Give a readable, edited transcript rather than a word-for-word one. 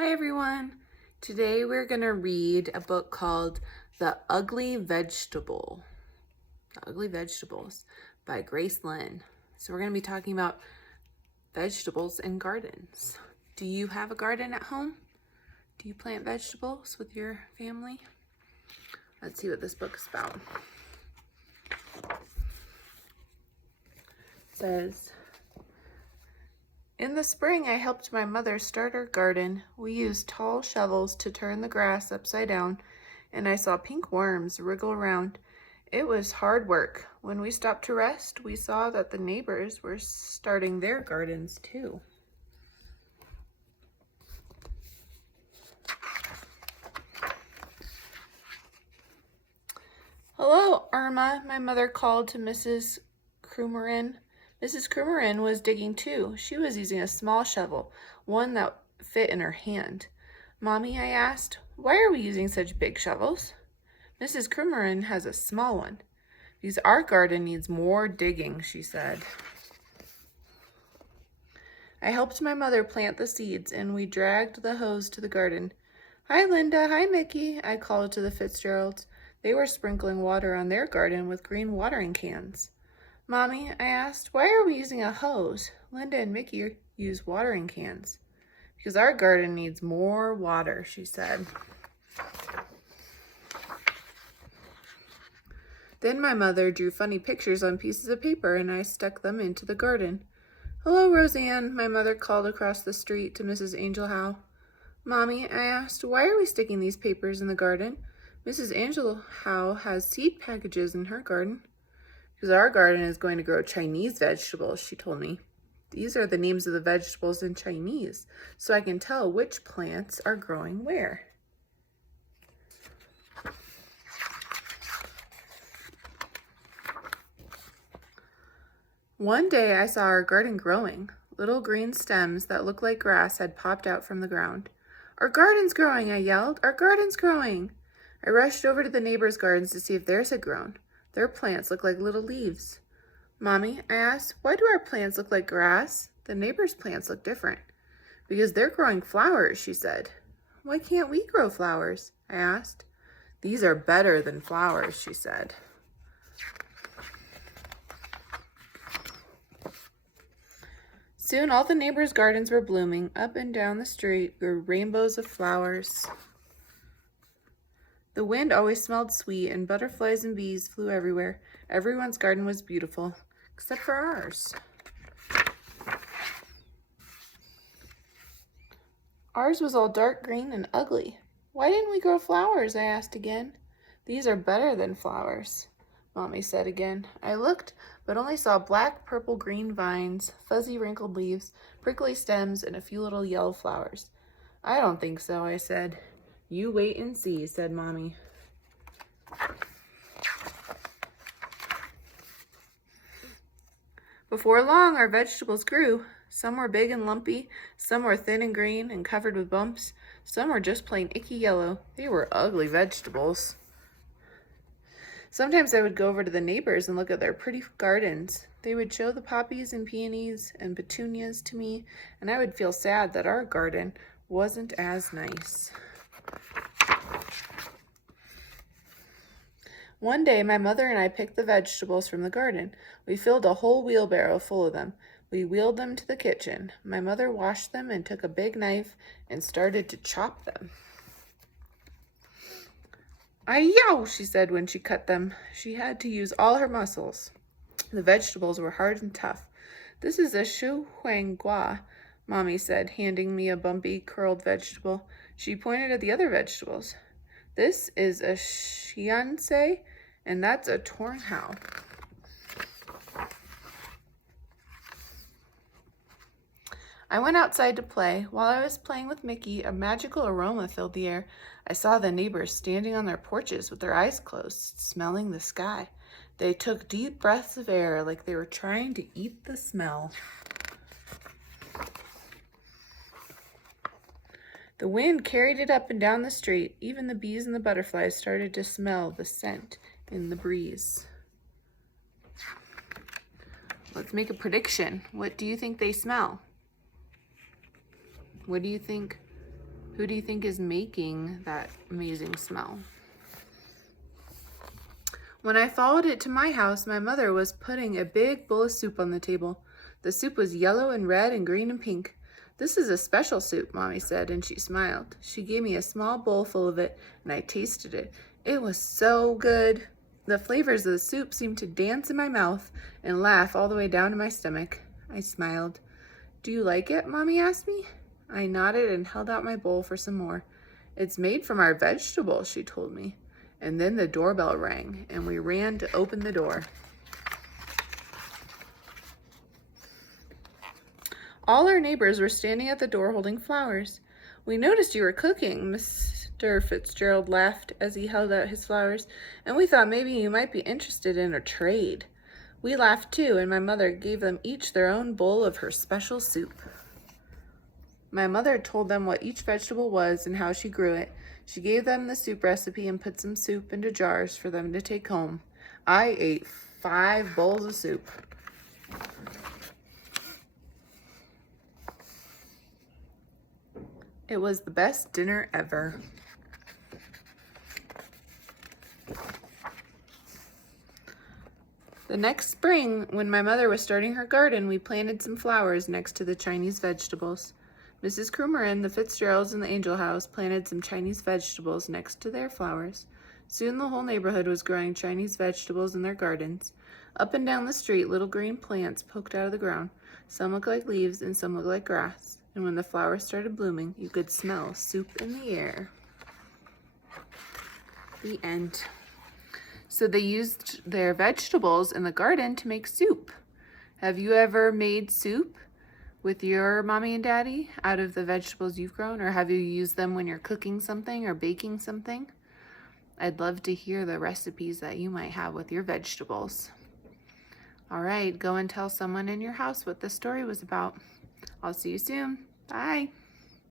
Hi everyone! Today we're going to read a book called The Ugly Vegetable. The Ugly Vegetables by Grace Lin. So we're going to be talking about vegetables and gardens. Do you have a garden at home? Do you plant vegetables with your family? Let's see what this book is about. It says, in the spring, I helped my mother start our garden. We used tall shovels to turn the grass upside down, and I saw pink worms wriggle around. It was hard work. When we stopped to rest, we saw that the neighbors were starting their gardens too. Hello, Irma, my mother called to Mrs. Krumerin. Mrs. Krumerin was digging too. She was using a small shovel, one that fit in her hand. Mommy, I asked, why are we using such big shovels? Mrs. Krumerin has a small one. Because our garden needs more digging, she said. I helped my mother plant the seeds, and we dragged the hose to the garden. Hi, Linda. Hi, Mickey, I called to the Fitzgeralds. They were sprinkling water on their garden with green watering cans. Mommy, I asked, why are we using a hose? Linda and Mickey use watering cans. Because our garden needs more water, she said. Then my mother drew funny pictures on pieces of paper and I stuck them into the garden. Hello, Roseanne, my mother called across the street to Mrs. Angel Howe. Mommy, I asked, why are we sticking these papers in the garden? Mrs. Angel Howe has seed packages in her garden. Because our garden is going to grow Chinese vegetables, she told me. These are the names of the vegetables in Chinese, so I can tell which plants are growing where. One day I saw our garden growing. Little green stems that looked like grass had popped out from the ground. Our garden's growing, I yelled. Our garden's growing. I rushed over to the neighbors' gardens to see if theirs had grown. Their plants look like little leaves. Mommy, I asked, why do our plants look like grass? The neighbors' plants look different. Because they're growing flowers, she said. Why can't we grow flowers? I asked. These are better than flowers, she said. Soon all the neighbors' gardens were blooming. Up and down the street grew rainbows of flowers. The wind always smelled sweet, and butterflies and bees flew everywhere. Everyone's garden was beautiful, except for ours. Ours was all dark green and ugly. Why didn't we grow flowers? I asked again. These are better than flowers, Mommy said again. I looked, but only saw black, purple, green vines, fuzzy, wrinkled leaves, prickly stems, and a few little yellow flowers. I don't think so, I said. You wait and see, said Mommy. Before long, our vegetables grew. Some were big and lumpy, some were thin and green and covered with bumps, some were just plain icky yellow. They were ugly vegetables. Sometimes I would go over to the neighbors and look at their pretty gardens. They would show the poppies and peonies and petunias to me, and I would feel sad that our garden wasn't as nice. One day, my mother and I picked the vegetables from the garden. We filled a whole wheelbarrow full of them. We wheeled them to the kitchen. My mother washed them and took a big knife and started to chop them. Ay-yow, she said when she cut them. She had to use all her muscles. The vegetables were hard and tough. This is a shu huang gua, Mommy said, handing me a bumpy, curled vegetable. She pointed at the other vegetables. This is a xianse, and that's a tornhao. I went outside to play. While I was playing with Mickey, a magical aroma filled the air. I saw the neighbors standing on their porches with their eyes closed, smelling the sky. They took deep breaths of air like they were trying to eat the smell. The wind carried it up and down the street. Even the bees and the butterflies started to smell the scent in the breeze. Let's make a prediction. What do you think they smell? What do you think? Who do you think is making that amazing smell? When I followed it to my house, my mother was putting a big bowl of soup on the table. The soup was yellow and red and green and pink. "This is a special soup," Mommy said, and she smiled. She gave me a small bowl full of it, and I tasted it. It was so good. The flavors of the soup seemed to dance in my mouth and laugh all the way down to my stomach. I smiled. "Do you like it?" Mommy asked me. I nodded and held out my bowl for some more. "It's made from our vegetables," she told me. And then the doorbell rang, and we ran to open the door. All our neighbors were standing at the door holding flowers. "We noticed you were cooking," Mr. Fitzgerald laughed as he held out his flowers, "and we thought maybe you might be interested in a trade." We laughed too, and my mother gave them each their own bowl of her special soup. My mother told them what each vegetable was and how she grew it. She gave them the soup recipe and put some soup into jars for them to take home. I ate 5 bowls of soup. It was the best dinner ever. The next spring, when my mother was starting her garden, we planted some flowers next to the Chinese vegetables. Mrs. Krumerin, the Fitzgeralds, and the Angel House planted some Chinese vegetables next to their flowers. Soon the whole neighborhood was growing Chinese vegetables in their gardens. Up and down the street, little green plants poked out of the ground. Some looked like leaves and some looked like grass. And when the flowers started blooming, you could smell soup in the air. The end. So they used their vegetables in the garden to make soup. Have you ever made soup with your mommy and daddy out of the vegetables you've grown, or have you used them when you're cooking something or baking something? I'd love to hear the recipes that you might have with your vegetables. All right, go and tell someone in your house what this story was about. I'll see you soon. Bye.